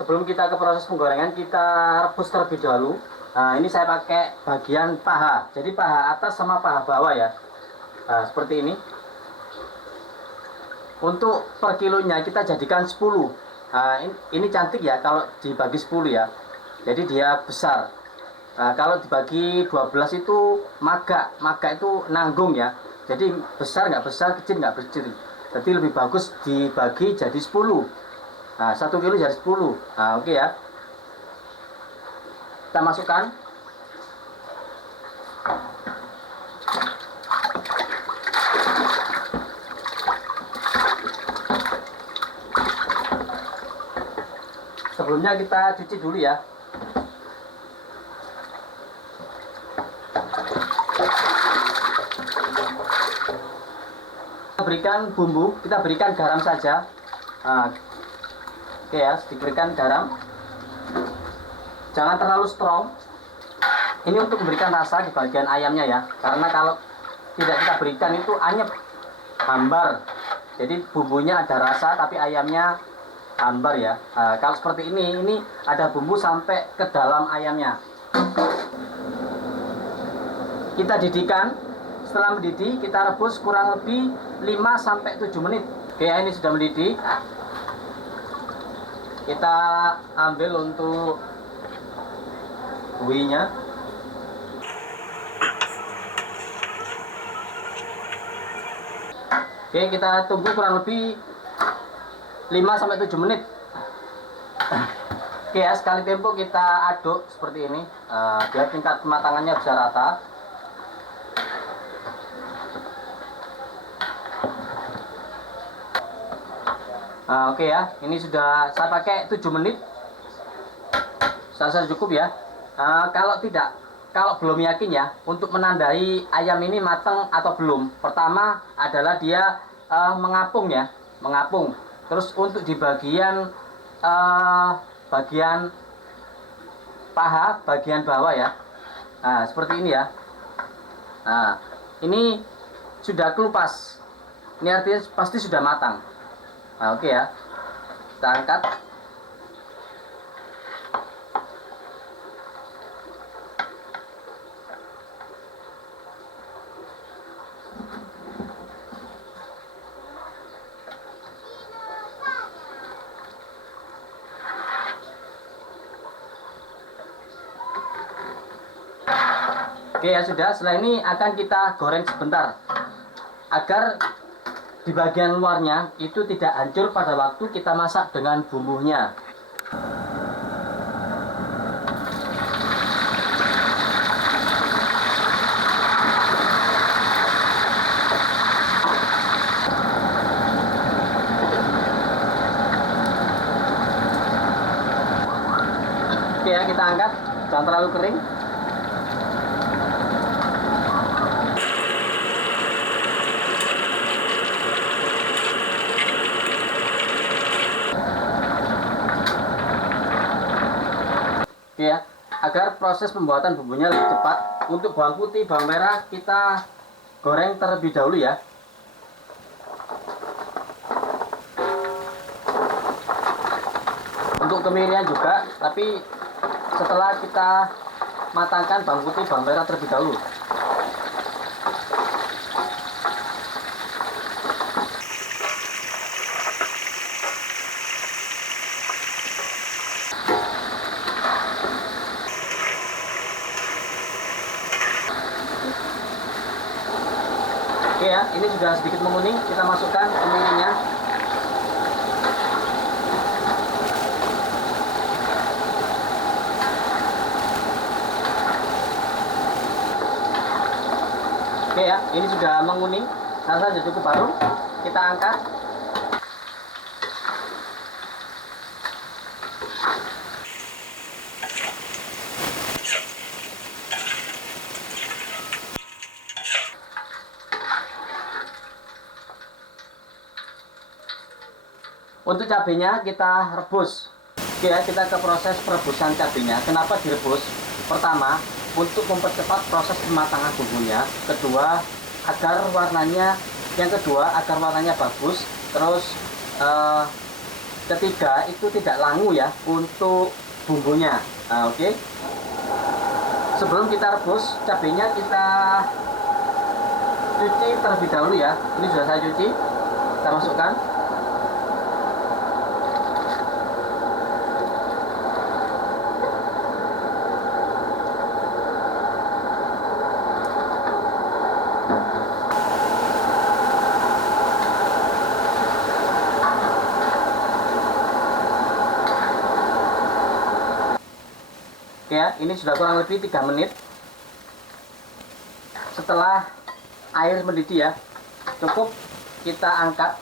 Sebelum kita ke proses penggorengan, kita rebus terlebih dahulu. Nah, ini saya pakai bagian paha. Jadi paha atas sama paha bawah ya. Nah, seperti ini. Untuk per kilonya kita jadikan 10. Nah, ini cantik ya kalau dibagi 10 ya. Jadi dia besar. Nah, kalau dibagi 12 itu maga. Maga itu nanggung ya. Jadi besar nggak besar, kecil nggak kecil. Jadi lebih bagus dibagi jadi 10. Nah, 1 kilo jadi 10. Nah, oke ya. Kita masukkan. Sebelumnya kita cuci dulu ya. Kita berikan bumbu, kita berikan garam saja. Nah, oke ya, diberikan garam. Jangan terlalu strong. Ini untuk memberikan rasa di bagian ayamnya ya. Karena kalau tidak kita berikan itu anyep, hambar. Jadi bumbunya ada rasa tapi ayamnya hambar ya. Kalau seperti ini ada bumbu sampai ke dalam ayamnya. Kita didihkan. Setelah mendidih kita rebus kurang lebih 5-7 menit. Oke ya, ini sudah mendidih. Kita ambil untuk kuahnya. Oke, kita tunggu kurang lebih 5-7 menit. Oke ya, sekali tempo kita aduk seperti ini, biar tingkat kematangannya bisa rata. Nah, oke ya, ini sudah saya pakai 7 menit. Saya cukup ya. Kalau belum yakin ya, untuk menandai ayam ini matang atau belum, pertama adalah dia mengapung ya, mengapung. Terus untuk di bagian paha, bagian bawah ya. Nah, seperti ini ya. Nah, ini sudah kelupas. Ini artinya pasti sudah matang. Nah, oke ya. Kita angkat. Oke ya sudah, setelah ini akan kita goreng sebentar agar di bagian luarnya itu tidak hancur pada waktu kita masak dengan bumbunya. Oke ya, kita angkat, jangan terlalu kering. Oke ya, agar proses pembuatan bumbunya lebih cepat, untuk bawang putih, bawang merah kita goreng terlebih dahulu ya. Untuk kemirian juga, tapi setelah kita matangkan bawang putih, bawang merah terlebih dahulu. Oke ya, ini sudah sedikit menguning, kita masukkan kemirinya. Oke ya, ini sudah menguning, rasa sudah cukup baru, kita angkat. Untuk cabenya kita rebus. Oke ya, kita ke proses perebusan cabenya. Kenapa direbus? Pertama, untuk mempercepat proses pematangan bumbunya. Kedua, agar warnanya bagus. Terus ketiga, itu tidak langu ya untuk bumbunya. Nah, oke. Sebelum kita rebus, cabenya kita cuci terlebih dahulu ya. Ini sudah saya cuci. Kita masukkan. Oke ya, ini sudah kurang lebih 3 menit. Setelah air mendidih ya, cukup kita angkat.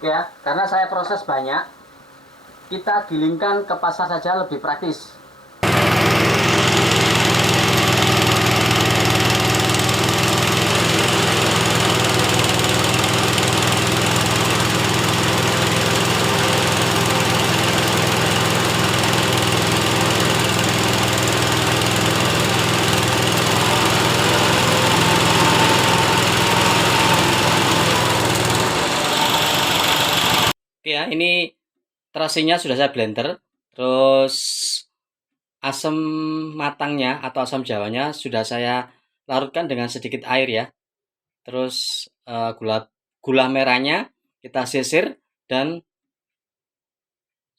Ya, karena saya proses banyak, kita gilingkan ke pasar saja lebih praktis. Oke ya, ini terasinya sudah saya blender. Terus asam matangnya atau asam jawanya sudah saya larutkan dengan sedikit air ya. Terus gula merahnya kita sisir, dan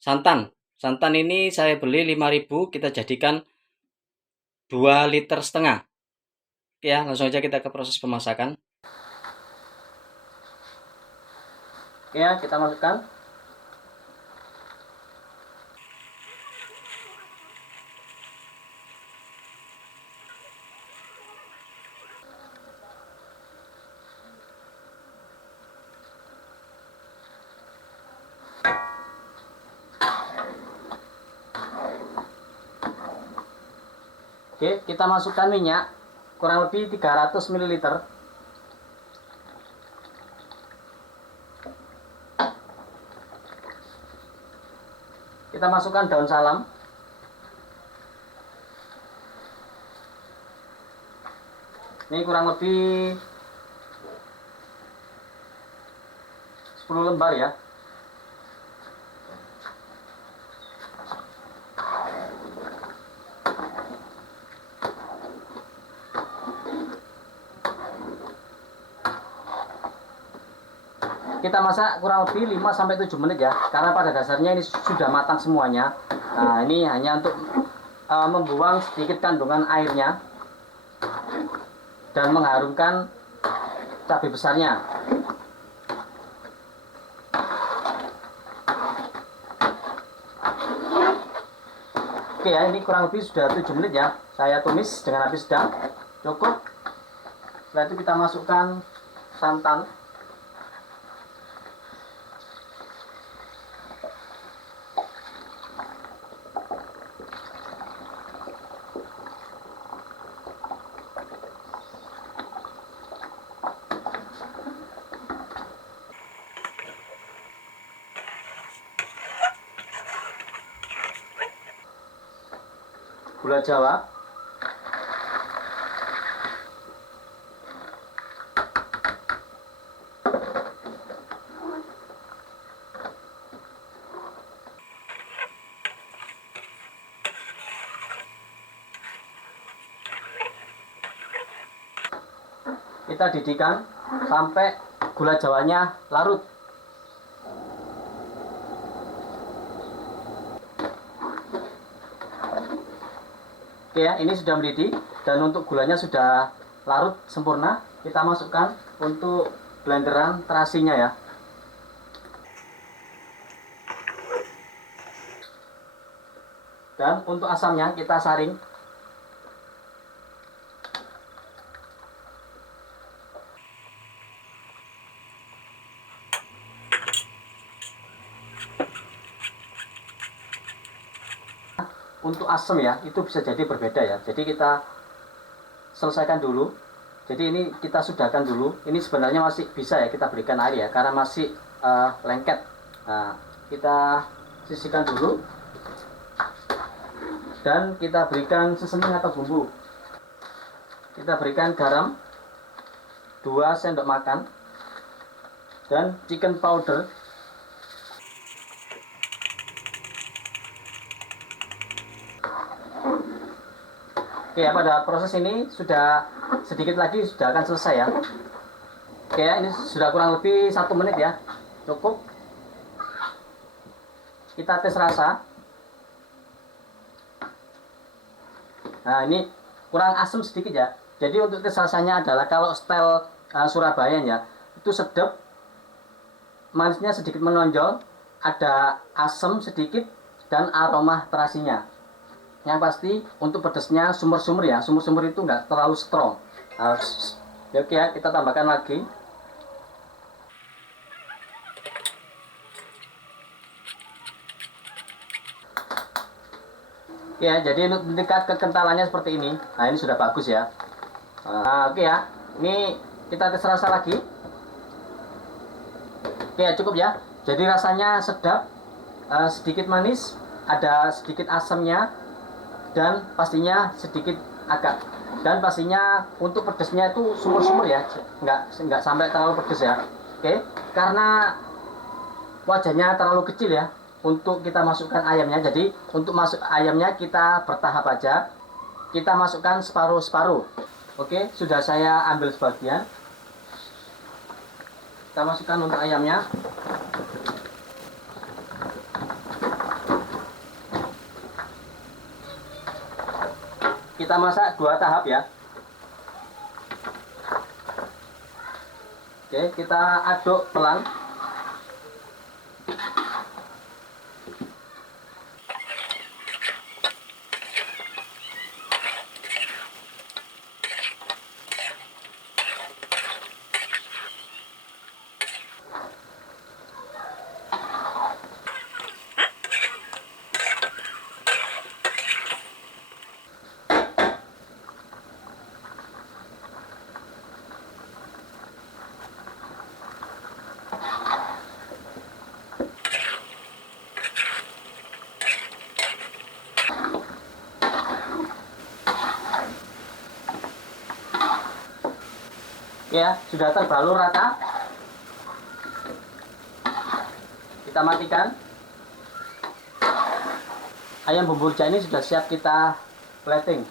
santan. Santan ini saya beli 5.000, kita jadikan 2,5 liter. Oke ya, langsung aja kita ke proses pemasakan. Oke ya, kita masukkan. Oke, kita masukkan minyak kurang lebih 300 ml. Kita masukkan daun salam. Ini kurang lebih 10 lembar ya. Kita masak kurang lebih 5-7 menit ya, karena pada dasarnya ini sudah matang semuanya. Nah, ini hanya untuk membuang sedikit kandungan airnya dan mengharumkan cabai besarnya. Oke ya, ini kurang lebih sudah 7 menit ya. Saya tumis dengan api sedang, cukup. Setelah itu kita masukkan santan. Gula Jawa, kita didihkan sampai gula Jawanya larut. Oke ya, ini sudah mendidih dan untuk gulanya sudah larut sempurna. Kita masukkan untuk blenderan terasinya ya. Dan untuk asamnya kita saring. Untuk asam ya, itu bisa jadi berbeda ya. Jadi kita selesaikan dulu. Jadi ini kita sudahkan dulu. Ini sebenarnya masih bisa ya kita berikan air ya, karena masih lengket. Nah, kita sisihkan dulu. Dan kita berikan seseming atau bumbu. Kita berikan garam 2 sendok makan dan chicken powder. Oke ya, pada proses ini sudah sedikit lagi sudah akan selesai ya. Oke ya, ini sudah kurang lebih 1 menit ya, cukup. Kita tes rasa. Nah, ini kurang asam sedikit ya. Jadi untuk tes rasanya adalah kalau style Surabaya ya, itu sedap, manisnya sedikit menonjol, ada asam sedikit dan aroma terasinya. Yang pasti untuk pedasnya sumber-sumber ya, sumber-sumber itu nggak terlalu strong. Oke ya, kita tambahkan lagi. Ya, jadi untuk tingkat kekentalannya seperti ini. Nah, ini sudah bagus ya. Oke ya, ini kita tes rasa lagi. Oke ya, cukup ya. Jadi rasanya sedap, sedikit manis, ada sedikit asamnya, dan pastinya sedikit agak, dan pastinya untuk pedasnya itu sumber-sumber ya, nggak sampai terlalu pedas ya. Oke, karena wajannya terlalu kecil ya untuk kita masukkan ayamnya, jadi untuk masuk ayamnya kita bertahap aja, kita masukkan separuh-separuh. Oke, sudah saya ambil sebagian, kita masukkan untuk ayamnya. Kita masak 2 tahap ya. Oke, kita aduk pelan. Ya, sudah terbalur rata. Kita matikan. Ayam bumbu rujak ini sudah siap kita plating.